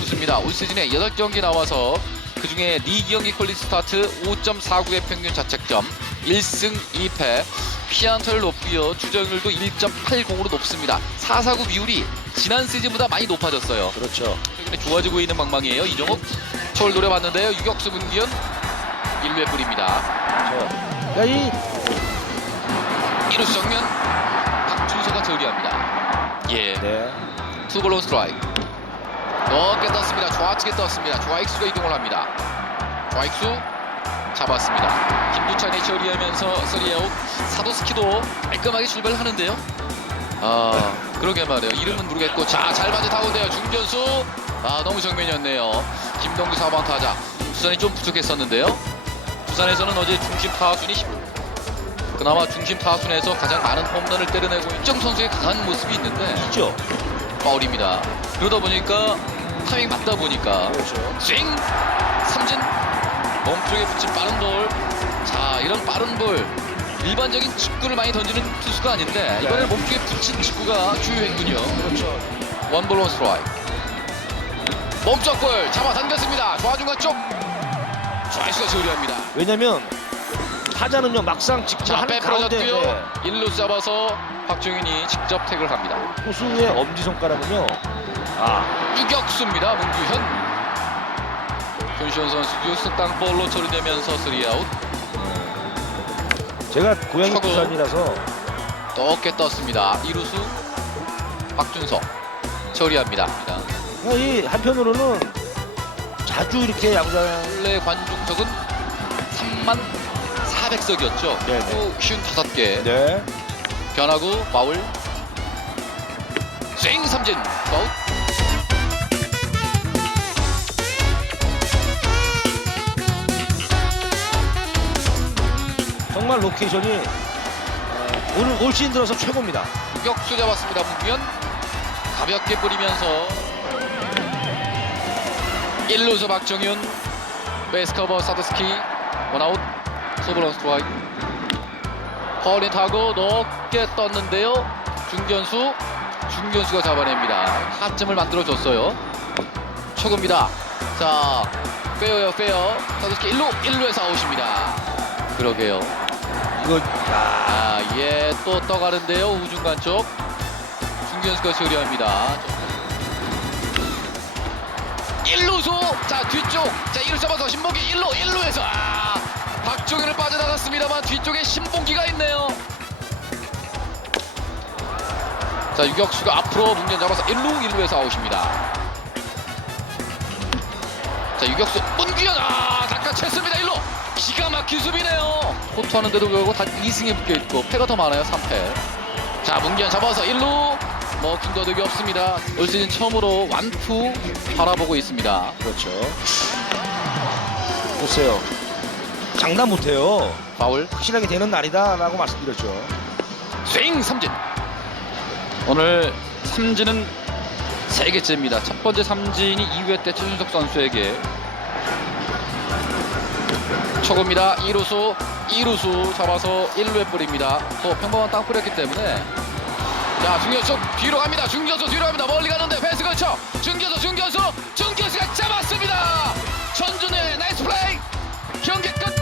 투수입니다. 올 시즌에 8경기 나와서 그중에 리기 경기 퀄리티 스타트 5.49의 평균 자책점 1승 2패 피안타를 높고요. 주정률도 1.80으로 높습니다. 4사구 비율이 지난 시즌보다 많이 높아졌어요. 그렇죠. 최근에 좋아지고 있는 방망이에요. 이정욱 초월 노려봤는데요. 유격수 문기현 1루에 뿌립니다. 저, 그러니까 이 1루 정면 박준서가 처리합니다. 예. 네. 투볼론 스트라이크 넓게 떴습니다. 좌측에 떴습니다. 좌익수가 이동을 합니다. 좌익수 잡았습니다. 김두찬이 처리하면서 3아웃. 사도스키도 깔끔하게 출발을 하는데요. 아 그러게 말이에요. 이름은 모르겠고 자잘 맞은 타구인데요. 중견수. 아 너무 정면이었네요. 김동규 4번 타자. 부산이 좀 부족했었는데요. 부산에서는 어제 중심 타순이 10 그나마 중심 타순에서 가장 많은 홈런을 때려내고 있정 선수의 강한 모습이 있는데 있죠. 파울입니다. 그러다 보니까 타이밍 맞다 보니까 그렇죠. 스윙 삼진 몸쪽에 붙인 빠른 볼. 자 이런 빠른 볼 일반적인 직구를 많이 던지는 투수가 아닌데 이번에 몸쪽에 붙인 직구가 주요했군요. 그렇죠. 원볼 원 스트라이크. 몸쪽 볼 잡아 당겼습니다. 좌중간 쪽 좌수가 처리합니다. 왜냐면 타자는요 막상 직구 자 하는 빼풀어졌고요. 가운데 네, 일루 잡아서 박종윤이 직접 태그합니다. 투수의 엄지 손가락은요. 아 유격수입니다. 문규현. 손시현 선수도 스땅볼로 처리되면서 3아웃. 제가 고향이 초구. 부산이라서 떴게 떴습니다. 이루수 박준석 처리합니다. 그러니까 이 한편으로는 자주 이렇게 야구장 원래 관중석은 3만 400석이었죠. 네 네. 또 55개. 네. 변하고 파울. 스윙 삼진. 파울. 정말 로케이션이 어, 오늘 올 시즌 들어서 최고입니다. 유격수 잡았습니다. 문규현. 가볍게 뿌리면서. 1루수 박정윤. 베이스 커버 사드스키. 원아웃. 소블런 스트라이크. 허리 타고 높게 떴는데요. 중견수. 중견수가 잡아냅니다. 타점을 만들어줬어요. 초구입니다. 자 페어요 페어. 사드스키 1루 1루에서 아웃입니다. 그러게요 이거 야, 아예 또 떠가는데요 우중간 쪽. 중견수가 처리합니다. 1루수 자 뒤쪽. 자 1루 잡아서 신봉기 1루 1루에서 아 박종현을 빠져나갔습니다만 뒤쪽에 신봉기가 있네요. 자 유격수가 앞으로 문전 잡아서 1루 1루에서 아웃입니다. 자 유격수 문규현 아 낚아챘습니다 1루 기가 막힌 수비네요 호투하는 데도 불구하고 단 2승에 묶여있고 패가 더 많아요 3패 자 문기현 잡아서 1루 뭐 군더더기 없습니다 올 시즌 처음으로 완투 바라보고 있습니다 그렇죠. 보세요. 장담 못해요. 파울 확실하게 되는 날이다라고 말씀드렸죠. 스윙 삼진 오늘 삼진은 세개째입니다 첫 번째 삼진이 2회 때 최준석 선수에게 초구입니다. 2루수 2루수 잡아서 1루에 뿌립니다. 또 평범한 땅볼이었기 때문에. 자 중견수 뒤로 갑니다. 중견수 뒤로 갑니다. 멀리 가는데 패스 걸쳐 중견수 중견수 중견수가 잡았습니다. 전준의 나이스 플레이. 경기 끝.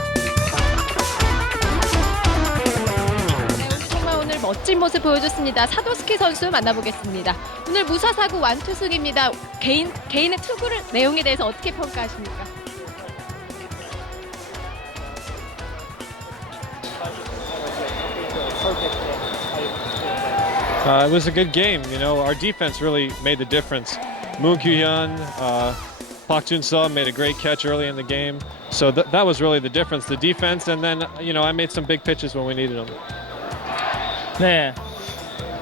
네, 오늘 멋진 모습 보여줬습니다. 사도스키 선수 만나보겠습니다. 오늘 무사사구 완투승입니다. 개인 개인의 투구를 내용에 대해서 어떻게 평가하십니까? Uh, it was a good game. You know, our defense really made the difference. Moon Kyuhyun, uh, Park Jun Seo made a great catch early in the game. So th- that was really the difference, the defense. And then, you know, I made some big pitches when we needed them. 네.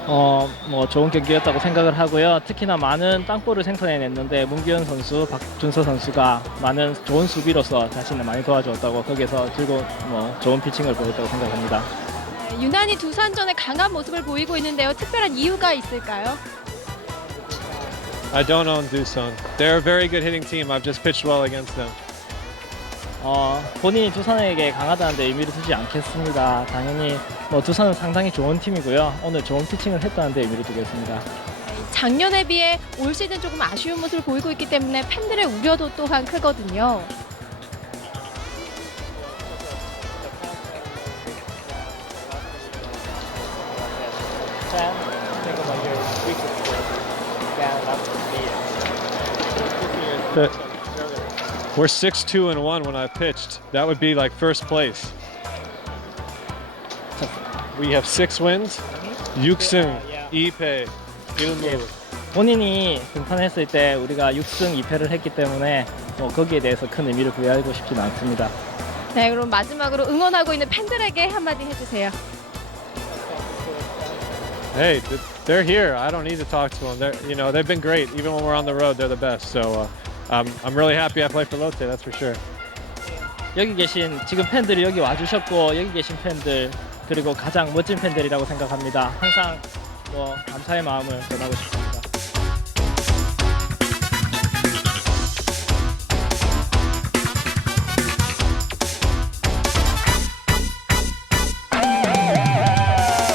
어, 뭐 좋은 경기였다고 생각을 하고요. 특히나 많은 땅볼을 생산해냈는데 문기현 선수, 박준서 선수가 많은 좋은 수비로서 자신을 많이 도와줬다고 거기에서 즐거운 뭐 좋은 피칭을 보였다고 생각합니다. 네, 유난히 두산전에 강한 모습을 보이고 있는데요. 특별한 이유가 있을까요? I don't own Doosan. They're a very good hitting team. I've just pitched well against them. 어, 본인이 두산에게 강하다는데 의미를 두지 않겠습니다. 당연히 뭐 두산은 상당히 좋은 팀이고요. 오늘 좋은 피칭을 했다는데 의미를 두겠습니다. 네, 작년에 비해 올 시즌 조금 아쉬운 모습을 보이고 있기 때문에 팬들의 우려도 또한 크거든요. The- We're six two and one when I pitched. That would be like first place. We have six wins. 육승, 2패, 1무. 본인이 등판했을 때 우리가 6승 2패를 했기 때문에 뭐 거기에 대해서 큰 의미를 부여하고 싶지는 않습니다. 네, 그럼 마지막으로 응원하고 있는 팬들에게 한마디 해주세요. Hey, th- they're here. I don't need to talk to them. They're, you know, they've been great. Even when we're on the road, they're the best. So uh, um, I'm really happy I play for Lotte. That's for sure. 여기 계신 지금 팬들이 여기 와주셨고 여기 계신 팬들 그리고 가장 멋진 팬들이라고 생각합니다. 항상 뭐 감사의 마음을 전하고 싶습니다.